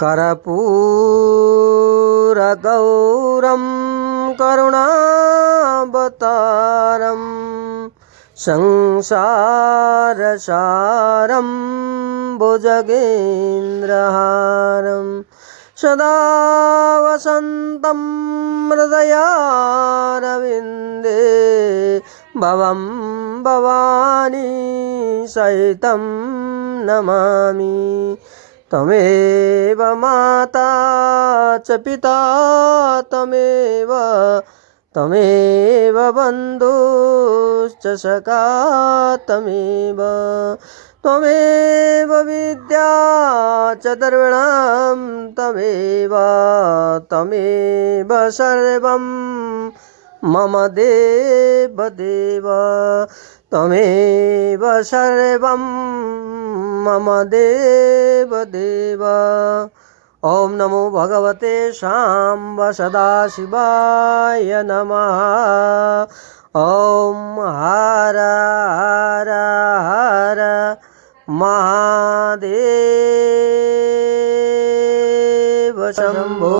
कर्पूरगौरं करुणावतारं संसारसारं भुजगेन्द्रहारं सदा वसन्तं हृदयारविन्दे भवं भवानी सहितं नमामि। तमेव माता च पिता तमेव बन्धुश्च सखा त्वमेव विद्या च द्रविणं तमेव सर्वं मम देवदेव त्वमेव सर्वं मम देवदेव। ओम नमो भगवते शाम्ब सदाशिवाय नमः। ओम हर हर हर महादेव शंभो।